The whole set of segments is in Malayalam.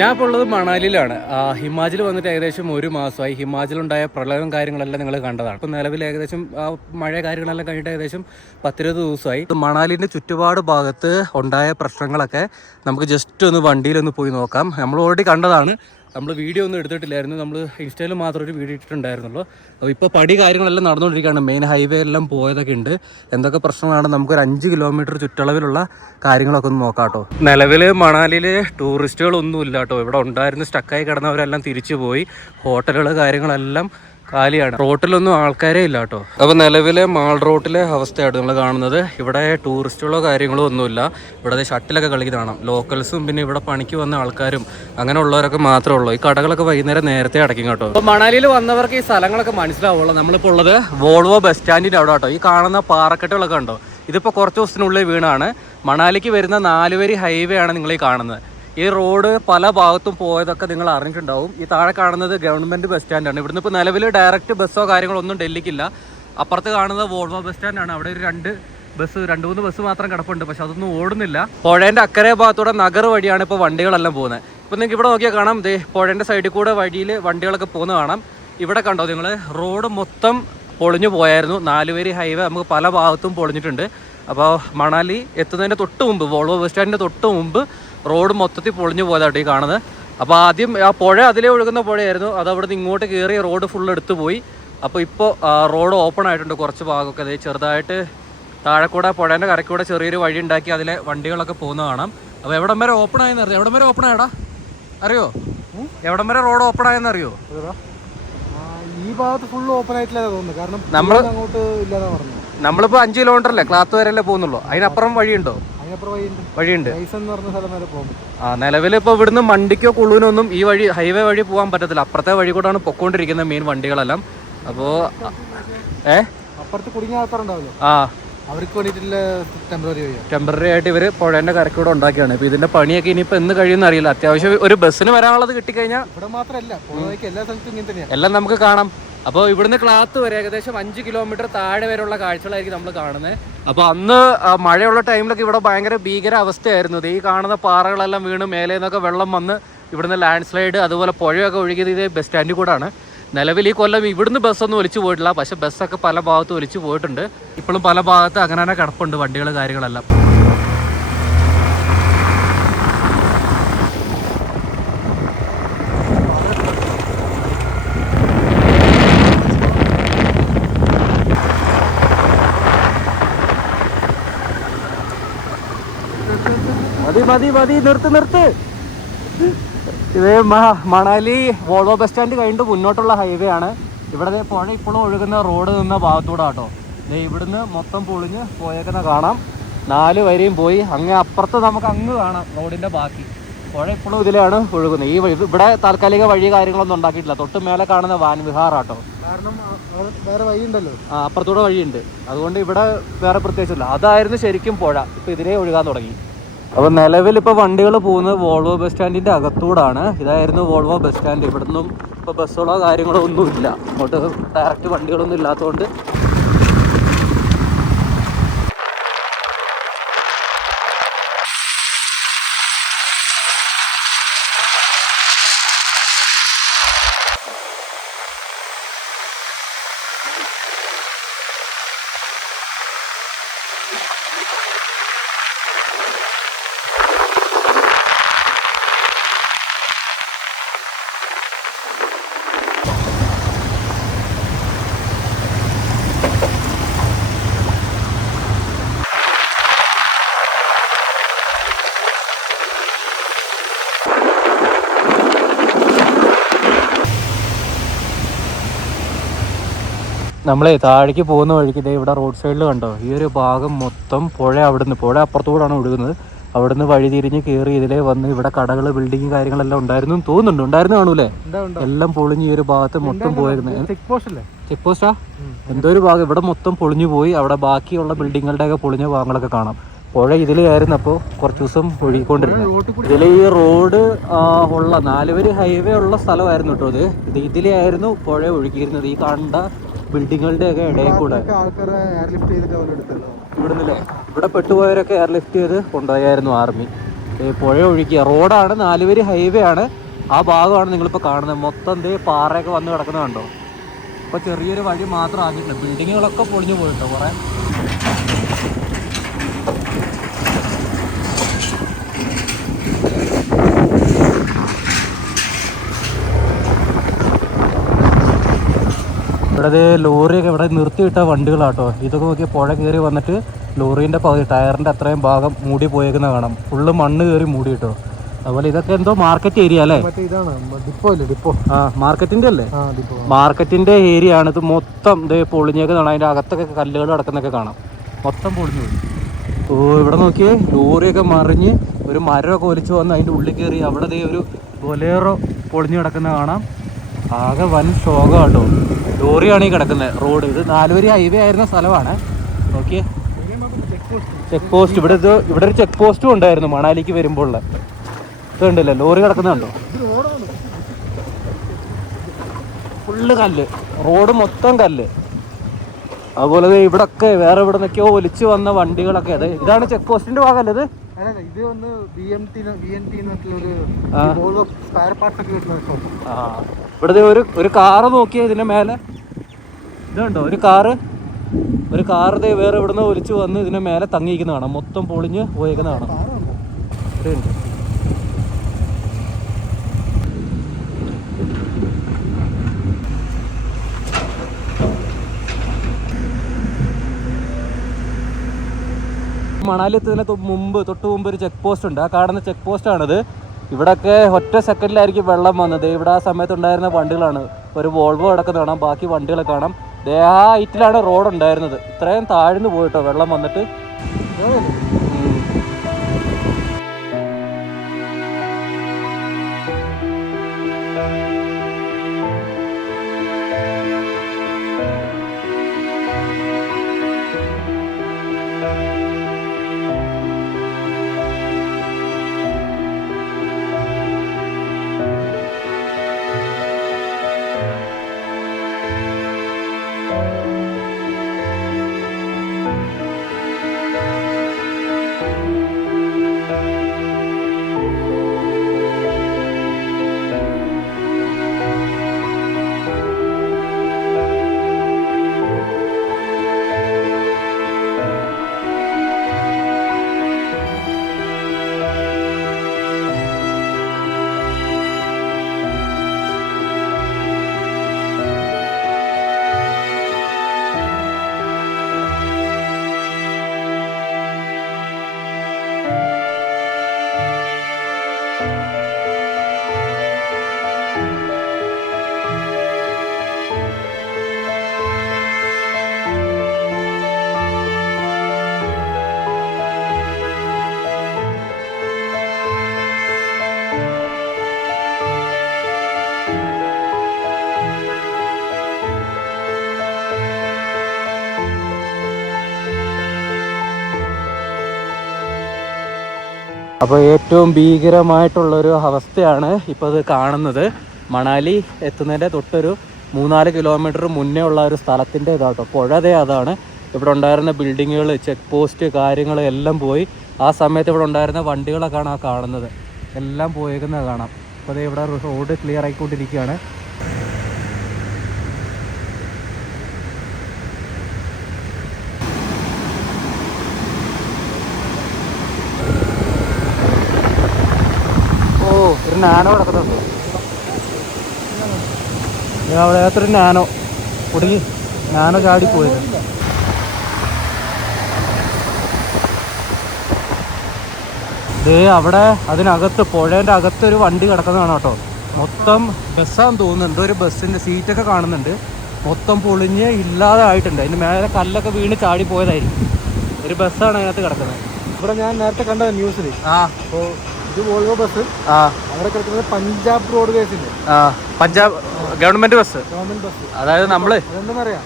ഞാൻ ഇപ്പോൾ ഉള്ളത് മണാലിയിലാണ്. ഹിമാചൽ വന്നിട്ട് ഏകദേശം 1 മാസമായി. ഹിമാചലുണ്ടായ പ്രളയവും കാര്യങ്ങളെല്ലാം നിങ്ങൾ കണ്ടതാണ്. ഇപ്പോൾ നിലവിൽ ഏകദേശം മഴ കാര്യങ്ങളെല്ലാം കഴിഞ്ഞിട്ട് ഏകദേശം 10-20 ദിവസമായി. മണാലിൻ്റെ ചുറ്റുപാട് ഭാഗത്ത് ഉണ്ടായ പ്രശ്നങ്ങളൊക്കെ നമുക്ക് ജസ്റ്റ് ഒന്ന് വണ്ടിയിലൊന്ന് പോയി നോക്കാം. നമ്മൾ ഓൾറെഡി കണ്ടതാണ്. നമ്മൾ വീഡിയോ ഒന്നും എടുത്തിട്ടില്ലായിരുന്നു. നമ്മൾ ഇൻസ്റ്റയിൽ മാത്രം ഒരു വീഡിയോ ഇട്ടിട്ടുണ്ടായിരുന്നുള്ളൂ. അപ്പോൾ ഇപ്പോൾ പടി കാര്യങ്ങളെല്ലാം നടന്നുകൊണ്ടിരിക്കുകയാണ്. മെയിൻ ഹൈവേ എല്ലാം പോയതൊക്കെ ഉണ്ട്. എന്തൊക്കെ പ്രശ്നമാണ് നമുക്കൊരു 5 കിലോമീറ്റർ ചുറ്റളവിലുള്ള കാര്യങ്ങളൊക്കെ ഒന്ന് നോക്കാം കേട്ടോ. നിലവിൽ മണാലിയിൽ ടൂറിസ്റ്റുകളൊന്നും ഇല്ല കേട്ടോ. ഇവിടെ ഉണ്ടായിരുന്ന സ്റ്റക്കായി കിടന്നവരെല്ലാം തിരിച്ചു പോയി. ഹോട്ടലുകൾ കാര്യങ്ങളെല്ലാം കാലിയാണ്. റോട്ടിലൊന്നും ആൾക്കാരേ ഇല്ല കേട്ടോ. അപ്പോൾ നിലവിലെ മാൾ റോട്ടിലെ അവസ്ഥയാണ് നിങ്ങൾ കാണുന്നത്. ഇവിടെ ടൂറിസ്റ്റുകളോ കാര്യങ്ങളോ ഒന്നുമില്ല. ഇവിടെ ഷട്ടിലൊക്കെ കളിക്കുന്ന കാണാം. ലോക്കൽസും പിന്നെ ഇവിടെ പണിക്ക് വന്ന ആൾക്കാരും അങ്ങനെ ഉള്ളവരൊക്കെ മാത്രമേ ഉള്ളൂ. ഈ കടകളൊക്കെ വൈകുന്നേരം നേരത്തെ അടയ്ക്കും കേട്ടോ. അപ്പോൾ മണാലിയിൽ വന്നവർക്ക് ഈ സ്ഥലങ്ങളൊക്കെ മനസ്സിലാവുള്ളൂ. നമ്മളിപ്പോൾ ഉള്ളത് വോൾവോ ബസ് സ്റ്റാൻഡിൻ്റെ അവിടെ കേട്ടോ. ഈ കാണുന്ന പാറക്കെട്ടുകളൊക്കെ ഉണ്ടോ, ഇതിപ്പോൾ കുറച്ച് ദിവസത്തിനുള്ളിൽ വീണാണ്. മണാലിക്ക് വരുന്ന 4 വരി ഹൈവേ ആണ് നിങ്ങൾ ഈ കാണുന്നത്. ഈ റോഡ് പല ഭാഗത്തും പോയതൊക്കെ നിങ്ങൾ അറിഞ്ഞിട്ടുണ്ടാവും. ഈ താഴെ കാണുന്നത് ഗവൺമെൻറ് ബസ് സ്റ്റാൻഡാണ്. ഇവിടുന്ന് ഇപ്പോൾ നിലവിൽ ഡയറക്റ്റ് ബസ്സോ കാര്യങ്ങളോ ഒന്നും ഡൽഹിക്കില്ല. അപ്പുറത്ത് കാണുന്നത് വോൾവോ ബസ് സ്റ്റാൻഡാണ്. അവിടെ ഒരു 2-3 ബസ് മാത്രം കിടപ്പുണ്ട്. പക്ഷെ അതൊന്നും ഓടുന്നില്ല. പുഴേൻ്റെ അക്കരെ ഭാഗത്തൂടെ നഗർ വഴിയാണ് ഇപ്പോൾ വണ്ടികളെല്ലാം പോകുന്നത്. ഇപ്പോൾ നിങ്ങൾക്ക് ഇവിടെ നോക്കിയാൽ കാണാം, പുഴേൻ്റെ സൈഡിൽ കൂടെ വഴിയിൽ വണ്ടികളൊക്കെ പോകുന്നത് കാണാം. ഇവിടെ കണ്ടോ നിങ്ങൾ, റോഡ് മൊത്തം പൊളിഞ്ഞു പോയായിരുന്നു. 4 വരി ഹൈവേ നമുക്ക് പല ഭാഗത്തും പൊളിഞ്ഞിട്ടുണ്ട്. അപ്പോൾ മണാലി എത്തുന്നതിൻ്റെ തൊട്ട് മുമ്പ്, വോൾവോ ബസ് സ്റ്റാൻഡിൻ്റെ തൊട്ട് മുമ്പ് റോഡ് മൊത്തത്തിൽ പൊളിഞ്ഞു പോയതായിട്ട് ഈ കാണുന്നത്. അപ്പോൾ ആദ്യം ആ പുഴ അതിലേ ഒഴുകുന്ന പുഴയായിരുന്നു. അത് അവിടെ നിന്ന് ഇങ്ങോട്ട് കയറി റോഡ് ഫുള്ള് എടുത്തു പോയി. അപ്പോൾ ഇപ്പോൾ റോഡ് ഓപ്പൺ ആയിട്ടുണ്ട്. കുറച്ച് ഭാഗമൊക്കെ അത് ചെറുതായിട്ട് താഴെക്കൂടെ പുഴേൻ്റെ കരക്കൂടെ ചെറിയൊരു വഴി ഉണ്ടാക്കി അതിലെ വണ്ടികളൊക്കെ പോകുന്ന കാണാം. അപ്പോൾ എവിടം വരെ ഓപ്പൺ ആയെന്ന് അറിയാം? എവിടം വരെ ഓപ്പൺ ആയടാ അറിയോ? എവിടം വരെ റോഡ് ഓപ്പൺ ആയെന്ന് അറിയോ? ഈ ഭാഗത്ത് ഫുള്ള് ഓപ്പൺ ആയിട്ടില്ല തോന്നുന്നു. കാരണം അങ്ങോട്ട് ഇല്ലാതെ പറഞ്ഞു. നമ്മളിപ്പോൾ 5 കിലോമീറ്റർ അല്ലേ, ക്ലാത്ത് വരെയല്ലേ പോകുന്നുള്ളൂ. അതിനപ്പുറം വഴിയുണ്ടോ? വഴിയുണ്ട്. നിലവിൽ ഇപ്പോൾ ഇവിടുന്ന് മണ്ടിക്കോ കുളുവിനൊന്നും ഈ വഴി ഹൈവേ വഴി പോകാൻ പറ്റത്തില്ല. അപ്പുറത്തെ വഴി കൂടാണ് പൊക്കോണ്ടിരിക്കുന്നത് മെയിൻ വണ്ടികളെല്ലാം. അപ്പോൾ അപ്പുറത്ത് കുടുങ്ങിയ ആൾക്കാരുണ്ടാവില്ല, അവർക്ക് വേണ്ടിയിട്ടുള്ള ടെമ്പററി ആയിട്ട് ഇവർ പുഴേൻ്റെ കരക്കൂടെ ഉണ്ടാക്കിയാണ്. ഇപ്പോൾ ഇതിൻ്റെ പണിയൊക്കെ ഇനിയിപ്പോൾ എന്ന് കഴിയുമെന്ന് അറിയില്ല. അത്യാവശ്യം ഒരു ബസ്സിന് വരാനുള്ളത് കിട്ടിക്കഴിഞ്ഞാൽ ഇവിടെ മാത്രമല്ല എല്ലാ സ്ഥലത്തും ഇങ്ങനെ തന്നെയാണ്. എല്ലാം നമുക്ക് കാണാം. അപ്പോൾ ഇവിടുന്ന് ക്ലാത്ത് വരെ ഏകദേശം 5 കിലോമീറ്റർ താഴെ വരെയുള്ള കാഴ്ചകളായിരിക്കും നമ്മൾ കാണുന്നത്. അപ്പോൾ അന്ന് മഴയുള്ള ടൈമിലൊക്കെ ഇവിടെ ഭയങ്കര ഭീകര അവസ്ഥയായിരുന്നു. ഈ കാണുന്ന പാറകളെല്ലാം വീണ് മേലെ നിന്നൊക്കെ വെള്ളം വന്ന് ഇവിടുന്ന് ലാൻഡ് സ്ലൈഡ് അതുപോലെ പുഴയൊക്കെ ഒഴുകിയത് ഇതേ ബസ് സ്റ്റാൻഡിൽ കൂടാണ്. നിലവിൽ ഈ കൊല്ലം ഇവിടുന്ന് ബസ്സൊന്നും ഒലിച്ചു പോയിട്ടില്ല. പക്ഷേ ബസ്സൊക്കെ പല ഭാഗത്തും ഒലിച്ചു പോയിട്ടുണ്ട്. ഇപ്പോഴും പല ഭാഗത്ത് അങ്ങനെ തന്നെ കിടപ്പുണ്ട് വണ്ടികൾ കാര്യങ്ങളെല്ലാം. മതി നിർത്ത്. ഇത് മണാലി വോൾവോ ബസ് സ്റ്റാൻഡ് കഴിഞ്ഞിട്ട് മുന്നോട്ടുള്ള ഹൈവേ ആണ്. ഇവിടെ പുഴ ഇപ്പോഴും ഒഴുകുന്ന റോഡ് നിന്ന ഭാഗത്തൂടെ കേട്ടോ. ഇവിടുന്ന് മൊത്തം പൊളിഞ്ഞ് പോയേക്കുന്ന കാണാം. 4 വരെയും പോയി. അങ്ങ് അപ്പുറത്ത് നമുക്ക് അങ്ങ് കാണാം റോഡിൻ്റെ ബാക്കി. പുഴ ഇപ്പോഴും ഇതിലാണ് ഒഴുകുന്നത്. ഇവിടെ താൽക്കാലിക വഴി കാര്യങ്ങളൊന്നും ഉണ്ടാക്കിയിട്ടില്ല. തൊട്ട് മേലെ കാണുന്ന വാൻ വിഹാറാട്ടോ. കാരണം വേറെ വഴിയുണ്ടല്ലോ. അപ്പുറത്തൂടെ വഴിയുണ്ട്. അതുകൊണ്ട് ഇവിടെ വേറെ പ്രത്യേകിച്ചില്ല. അതായിരുന്നു ശരിക്കും പുഴ. ഇപ്പോൾ ഇതിലേ ഒഴുകാൻ തുടങ്ങി. അപ്പോൾ നിലവിൽ ഇപ്പോൾ വണ്ടികൾ പോകുന്നത് വോൾവോ ബസ് സ്റ്റാൻഡിൻ്റെ അകത്തൂടാണ്. ഇതായിരുന്നു വോൾവോ ബസ് സ്റ്റാൻഡ്. ഇവിടുന്നും ഇപ്പോൾ ബസ്സുകളോ കാര്യങ്ങളോ ഒന്നുമില്ല. അങ്ങോട്ട് ഡയറക്റ്റ് വണ്ടികളൊന്നും ഇല്ലാത്തതുകൊണ്ട് നമ്മളെ താഴേക്ക് പോകുന്ന വഴിക്ക് ഇവിടെ റോഡ് സൈഡിൽ കണ്ടോ, ഈ ഒരു ഭാഗം മൊത്തം പുഴ അപ്പുറത്തുകൂടാണ് ഒഴുകുന്നത്. അവിടുന്ന് വഴി തിരിഞ്ഞ് കയറി ഇതിലേ വന്ന് ഇവിടെ കടകൾ ബിൽഡിങ് കാര്യങ്ങളെല്ലാം ഉണ്ടായിരുന്നു തോന്നുന്നുണ്ട്. ഉണ്ടായിരുന്നു കാണൂലേ? എല്ലാം പൊളിഞ്ഞ് ഈ ഒരു ഭാഗത്ത് മൊത്തം പോയിരുന്നു. ചെക്ക് പോസ്റ്റാ എന്തോ ഒരു ഭാഗം ഇവിടെ മൊത്തം പൊളിഞ്ഞു പോയി. അവിടെ ബാക്കിയുള്ള ബിൽഡിങ്ങുകളുടെയൊക്കെ പൊളിഞ്ഞ ഭാഗങ്ങളൊക്കെ കാണാം. പുഴ ഇതിലായിരുന്നു. അപ്പോൾ കുറച്ച് ദിവസം ഒഴുകിക്കൊണ്ടിരുന്നത്. ഇതിൽ ഈ റോഡ് ഉള്ള 4 വരി ഹൈവേ ഉള്ള സ്ഥലമായിരുന്നു കേട്ടോ. ഇതിലായിരുന്നു പുഴ ഒഴുകിയിരുന്നത്. ഈ കണ്ട ബിൽഡിങ്ങുകളുടെ ഒക്കെ ഇടയിൽ കൂടെ ഇവിടുന്നല്ലേ ഇവിടെ പെട്ടുപോയവരൊക്കെ എയർലിഫ്റ്റ് ചെയ്ത് കൊണ്ടുപോയായിരുന്നു ആർമി. പുഴ ഒഴുകിയ റോഡാണ്, 4 വരി ഹൈവേ ആണ്. ആ ഭാഗമാണ് നിങ്ങളിപ്പോൾ കാണുന്നത്. മൊത്തം പാറയൊക്കെ വന്ന് കിടക്കുന്നത് കണ്ടോ. ഇപ്പോൾ ചെറിയൊരു വഴി മാത്രം ആക്കിയിട്ടുണ്ട്. ബിൽഡിങ്ങുകളൊക്കെ പൊളിഞ്ഞു പോയിട്ടോ കുറേ. ഇവിടെ ലോറിയൊക്കെ ഇവിടെ നിർത്തിയിട്ട വണ്ടികളാട്ടോ. ഇതൊക്കെ നോക്കിയാൽ പുഴ കയറി വന്നിട്ട് ലോറീൻ്റെ പകുതി ടയറിൻ്റെ അത്രയും ഭാഗം മൂടി പോയേക്കുന്ന കാണാം. ഫുള്ള് മണ്ണ് കയറി മൂടി കിട്ടോ. അതുപോലെ ഇതൊക്കെ എന്തോ മാർക്കറ്റ് ഏരിയ അല്ലേ? മാർക്കറ്റിന്റെ അല്ലേ? മാർക്കറ്റിന്റെ ഏരിയ ആണ് ഇത്. മൊത്തം പൊളിഞ്ഞേക്ക് കാണാം. അതിന്റെ അകത്തൊക്കെ കല്ലുകൾ കിടക്കുന്നൊക്കെ കാണാം. മൊത്തം പൊളിഞ്ഞു പോയി. ഓ ഇവിടെ നോക്കിയേ, ലോറിയൊക്കെ മറിഞ്ഞ് ഒരു മരമൊക്കെ ഒലിച്ചു വന്ന് അതിന്റെ ഉള്ളിൽ കയറി. അവിടെ ഒരു ബൊലേറോ പൊളിഞ്ഞു കിടക്കുന്ന കാണാം. ആകെ വൻ ശോകം കേട്ടോ. ലോറിയാണ് ഈ കിടക്കുന്നത്. റോഡ് ഇത് 4 വരി ഹൈവേ ആയിരുന്ന സ്ഥലമാണ്. ഓക്കെ, ചെക്ക് പോസ്റ്റ് ഇവിടെ ഒരു ചെക്ക് പോസ്റ്റും ഉണ്ടായിരുന്നു മണാലിക്ക് വരുമ്പോൾ. ഇതുണ്ടല്ലോ ലോറി കിടക്കുന്നുണ്ടോ, ഫുള്ള് കല്ല്, റോഡ് മൊത്തം കല്ല്. അതുപോലെ ഇവിടെ ഒക്കെ വേറെ ഇവിടെ നിന്നൊക്കെയോ ഒലിച്ചു വന്ന വണ്ടികളൊക്കെ. അതെ, ഇതാണ് ചെക്ക് പോസ്റ്റിന്റെ ഭാഗമല്ലേ ഇത്? ഇവിടെ ഒരു കാറ് നോക്കിയാ ഇതിന്റെ മേലെ ഇതുണ്ടോ, ഒരു കാറ് വേറെ ഇവിടുന്ന് ഒലിച്ചു വന്ന് ഇതിന്റെ മേലെ തങ്ങിയിരിക്കുന്ന കാണാം. മൊത്തം പൊളിഞ്ഞ് പോയേക്കുന്ന കാണാം. ഇവിടെയുണ്ട്. മണാലി എത്തുന്നതിന് തൊട്ട് മുമ്പ് ഒരു ചെക്ക് പോസ്റ്റ് ഉണ്ട്. ആ കാണുന്ന ചെക്ക് പോസ്റ്റാണിത്. ഇവിടെയൊക്കെ ഒറ്റ സെക്കൻഡിലായിരിക്കും വെള്ളം വന്നത്. ഇവിടെ ആ സമയത്ത് ഉണ്ടായിരുന്ന വണ്ടികളാണ്. ഒരു വോൾവോ കിടക്കുന്ന കാണാം, ബാക്കി വണ്ടികളെ കാണാം. ആ ഹൈറ്റിലാണ് റോഡ് ഉണ്ടായിരുന്നത്. ഇത്രയും താഴ്ന്നു പോയിട്ടോ വെള്ളം വന്നിട്ട്. അപ്പോൾ ഏറ്റവും ഭീകരമായിട്ടുള്ളൊരു അവസ്ഥയാണ് ഇപ്പോൾ ഇത് കാണുന്നത്. മണാലി എത്തുന്നതിൻ്റെ തൊട്ടൊരു 3-4 കിലോമീറ്റർ മുന്നേ ഉള്ള ഒരു സ്ഥലത്തിൻ്റെ ഇതാട്ടോ. പുഴതേ അതാണ്. ഇവിടെ ഉണ്ടായിരുന്ന ബിൽഡിങ്ങുകൾ, ചെക്ക് പോസ്റ്റ് കാര്യങ്ങൾ എല്ലാം പോയി. ആ സമയത്ത് ഇവിടെ ഉണ്ടായിരുന്ന വണ്ടികളൊക്കെയാണ് ആ കാണുന്നത്. എല്ലാം പോയേക്കുന്നത് കാണാം. അപ്പോൾ അത് ഇവിടെ റോഡ് ക്ലിയർ ആയിക്കൊണ്ടിരിക്കുകയാണ്. ഒരു നാനോ കിടക്കുന്നുണ്ട്. അവിടെ ഏതൊരു നാനോ കുടുങ്ങി, നാനോ ചാടിപ്പോയത്. അവിടെ അതിനകത്ത് പുഴേൻ്റെ അകത്തൊരു വണ്ടി കിടക്കുന്നതാണ് കേട്ടോ. മൊത്തം ബസ്സാന്ന് തോന്നുന്നു. എന്തോ ഒരു ബസ്സിൻ്റെ സീറ്റൊക്കെ കാണുന്നുണ്ട്. മൊത്തം പൊളിഞ്ഞ് ഇല്ലാതെ ആയിട്ടുണ്ട്. അതിന് മേലെ കല്ലൊക്കെ വീണ് ചാടിപ്പോയതായിരിക്കും. ഒരു ബസ്സാണ് അതിനകത്ത് കിടക്കുന്നത്. ഇവിടെ ഞാൻ നേരത്തെ കണ്ട ന്യൂസിൽ അപ്പോൾ ഇത് വോൾവോ ബസ്, അവിടെ കിടക്കുന്നത് പഞ്ചാബ് റോഡ് കേസിന്റെ പഞ്ചാബ് ഗവൺമെന്റ് ബസ്. അതായത് നമ്മള് എന്താ പറയാ,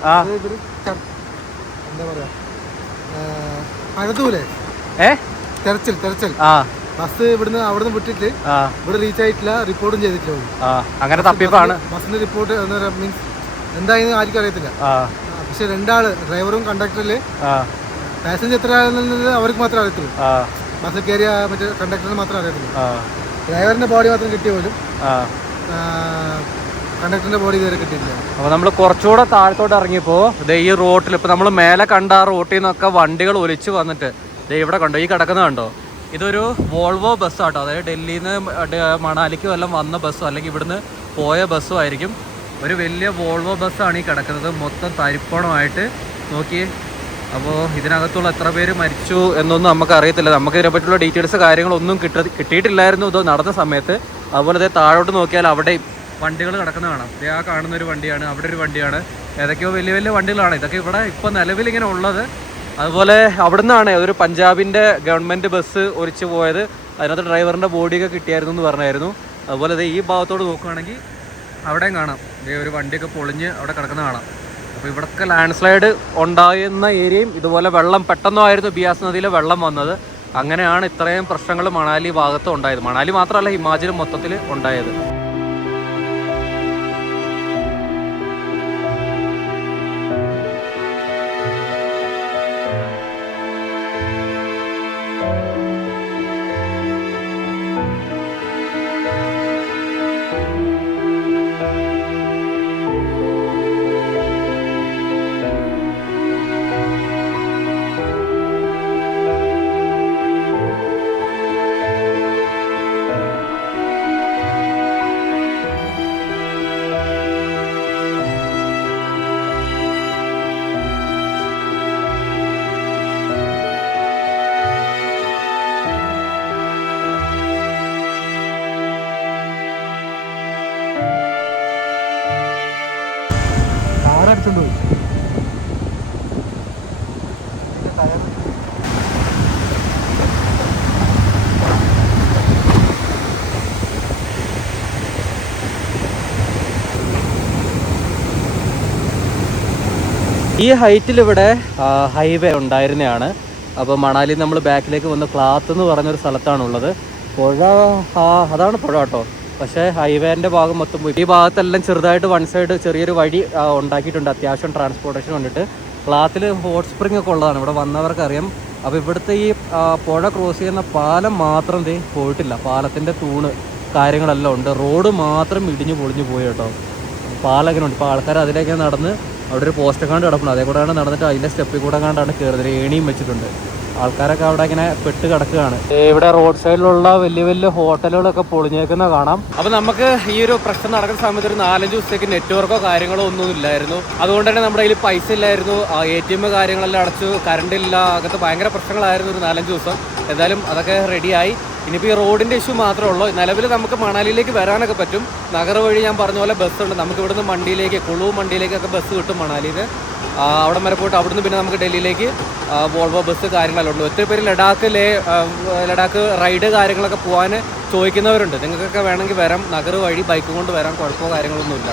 പഴത്തൂലേ തെരച്ചിൽ ബസ് അവിടുന്ന് വിട്ടിട്ട് ഇവിടെ റീച്ച് ആയിട്ടില്ല, റിപ്പോർട്ടും ചെയ്തിട്ടില്ല. അങ്ങനെ തപ്പിയപ്പാണ് ബസ്സിന്റെ റിപ്പോർട്ട് മീൻസ് എന്തായെന്ന് ആർക്കും അറിയത്തില്ല. പക്ഷെ 2 ആള് ഡ്രൈവറും കണ്ടക്ടറില് പാസഞ്ചർ എത്ര ആളെന്നുള്ളത് അവർക്ക് മാത്രമേ അറിയത്തുള്ളൂ. ബസ്സിൽ കയറിയ മറ്റേ കണ്ടക്ടറിന് മാത്രം അറിയത്തില്ല. ഡ്രൈവറിന്റെ ബോഡി മാത്രം കിട്ടിയ പോലും കണ്ടക്ടറിന്റെ ബോഡി ഇതുവരെ കിട്ടിയില്ല. അപ്പോൾ നമ്മൾ കുറച്ചുകൂടെ താഴത്തോട്ട് ഇറങ്ങിയപ്പോൾ ഈ റോട്ടിൽ ഇപ്പോൾ നമ്മൾ മേലെ കണ്ട ആ റോട്ടിൽ നിന്നൊക്കെ വണ്ടികൾ ഒലിച്ച് വന്നിട്ട് ഇവിടെ കണ്ടോ, ഈ കിടക്കുന്നത് കണ്ടോ, ഇതൊരു വോൾവോ ബസ്സാട്ടോ. അതായത് ഡൽഹിയിൽ നിന്ന് മണാലിക്ക് വല്ലതും വന്ന ബസ്സോ അല്ലെങ്കിൽ ഇവിടുന്ന് പോയ ബസ്സോ ആയിരിക്കും. ഒരു വലിയ വോൾവോ ബസ്സാണ് ഈ കിടക്കുന്നത്, മൊത്തം തരിപ്പണമായിട്ട്. നോക്കിയേ. അപ്പോൾ ഇതിനകത്തുള്ള എത്ര പേര് മരിച്ചു എന്നൊന്നും നമുക്ക് അറിയത്തില്ല. നമുക്ക് ഇതിനെപ്പറ്റിയുള്ള ഡീറ്റെയിൽസ് കാര്യങ്ങളൊന്നും കിട്ടിയിട്ടില്ലായിരുന്നു ഇത് നടന്ന സമയത്ത്. അതുപോലെ ഇതേ താഴോട്ട് നോക്കിയാൽ അവിടെ വണ്ടികൾ കിടക്കുന്ന കാണാം. ആ കാണുന്നൊരു വണ്ടിയാണ്, അവിടെ ഒരു വണ്ടിയാണ്, ഏതൊക്കെയോ വലിയ വലിയ വണ്ടികളാണ്. ഇതൊക്കെ ഇവിടെ ഇപ്പോൾ നിലവിൽ ഇങ്ങനെ ഉള്ളത്. അതുപോലെ അവിടെ നിന്നാണ് ഒരു പഞ്ചാബിൻ്റെ ഗവൺമെൻറ് ബസ് ഒലിച്ചു പോയത്. അതിനകത്ത് ഡ്രൈവറിൻ്റെ ബോഡിയൊക്കെ കിട്ടിയായിരുന്നു എന്ന് പറഞ്ഞായിരുന്നു. അതുപോലെ ഈ ഭാഗത്തോട് നോക്കുകയാണെങ്കിൽ അവിടെയും കാണാം ഒരു വണ്ടിയൊക്കെ പൊളിഞ്ഞ് അവിടെ കിടക്കുന്ന കാണാം. അപ്പോൾ ഇവിടെയൊക്കെ ലാൻഡ് സ്ലൈഡ് ഉണ്ടാകുന്ന ഏരിയയും ഇതുപോലെ വെള്ളം പെട്ടെന്നായിരുന്നു ബിയാസ് നദിയിലെ വെള്ളം വന്നത്. അങ്ങനെയാണ് ഇത്രയും പ്രശ്നങ്ങൾ മണാലി ഭാഗത്ത് ഉണ്ടായത്. മണാലി മാത്രമല്ല, ഹിമാചൽ മൊത്തത്തിൽ ഉണ്ടായത്. ഈ ഹൈറ്റിൽ ഇവിടെ ഹൈവേ ഉണ്ടായിരുന്നതാണ്. അപ്പോൾ മണാലി നമ്മൾ ബാക്കിലേക്ക് വന്ന് ക്ലാത്ത് എന്ന് പറഞ്ഞൊരു സ്ഥലത്താണുള്ളത്. പുഴ അതാണ് പുഴ കേട്ടോ. പക്ഷേ ഹൈവേൻ്റെ ഭാഗം മൊത്തം പോയി. ഈ ഭാഗത്തെല്ലാം ചെറുതായിട്ട് വൺ സൈഡ് ചെറിയൊരു വഴി ഉണ്ടാക്കിയിട്ടുണ്ട് അത്യാവശ്യം ട്രാൻസ്പോർട്ടേഷൻ വേണ്ടിയിട്ട്. ക്ലാത്തിൽ ഹോട്ട് സ്പ്രിംഗ് ഒക്കെ ഉള്ളതാണ്, ഇവിടെ വന്നവർക്കറിയാം. അപ്പോൾ ഇവിടുത്തെ ഈ പുഴ ക്രോസ് ചെയ്യുന്ന പാലം മാത്രം പോയിട്ടില്ല. പാലത്തിൻ്റെ തൂണ് കാര്യങ്ങളെല്ലാം ഉണ്ട്. റോഡ് മാത്രം ഇടിഞ്ഞു പൊളിഞ്ഞു പോയി കേട്ടോ. പാലം അങ്ങനെ ഉണ്ട്. ഇപ്പോൾ ആൾക്കാർ അതിലേക്ക് നടന്ന് അവിടെ ഒരു പോസ്റ്റ് കാണ്ട് കിടപ്പുണ്ട്, അതേ കൂടെയാണ് നടന്നിട്ട് അതിൻ്റെ സ്റ്റെപ്പിൽ കൂടെ കണ്ടാണ് കയറുന്നത്. ഏണിയും വെച്ചിട്ടുണ്ട്. ആൾക്കാരൊക്കെ അവിടെ ഇങ്ങനെ പെട്ട് കിടക്കുകയാണ്. ഇവിടെ റോഡ് സൈഡിലുള്ള വലിയ വലിയ ഹോട്ടലുകളൊക്കെ പൊളിഞ്ഞേക്കുന്ന കാണാം. അപ്പോൾ നമുക്ക് ഈ ഒരു പ്രശ്നം നടക്കുന്ന സമയത്ത് ഒരു 4-5 ദിവസത്തേക്ക് നെറ്റ്വർക്കോ കാര്യങ്ങളോ ഒന്നും ഇല്ലായിരുന്നു. അതുകൊണ്ട് തന്നെ നമ്മുടെ കയ്യിൽ പൈസ ഇല്ലായിരുന്നു. ATM കാര്യങ്ങളെല്ലാം അടച്ചു, കറണ്ട് ഇല്ല, അങ്ങനത്തെ ഭയങ്കര പ്രശ്നങ്ങളായിരുന്നു ഒരു 4-5 ദിവസം. എന്തായാലും അതൊക്കെ റെഡിയായി. ഇനിയിപ്പോൾ ഈ റോഡിൻ്റെ ഇഷ്യൂ മാത്രമേ ഉള്ളൂ. നിലവിൽ നമുക്ക് മണാലിയിലേക്ക് വരാനൊക്കെ പറ്റും. നഗർ വഴി ഞാൻ പറഞ്ഞ പോലെ ബസ്സുണ്ട്. നമുക്ക് ഇവിടുന്ന് മണ്ടിയിലേക്ക്, കുളു മണ്ടിയിലേക്കൊക്കെ ബസ് കിട്ടും മണാലിയിൽ. അവിടെ വരെ പോയിട്ട് അവിടുന്ന് പിന്നെ നമുക്ക് ഡൽഹിയിലേക്ക് വോൾവോ ബസ് കാര്യങ്ങളെല്ലാം ഉണ്ട്. ഒത്തിരി പേര് ലഡാക്ക് റൈഡ് കാര്യങ്ങളൊക്കെ പോകാൻ ചോദിക്കുന്നവരുണ്ട്. നിങ്ങൾക്കൊക്കെ വേണമെങ്കിൽ വരാം, നഗർ വഴി ബൈക്ക് കൊണ്ട് വരാം, കുഴപ്പമോ കാര്യങ്ങളൊന്നും ഇല്ല.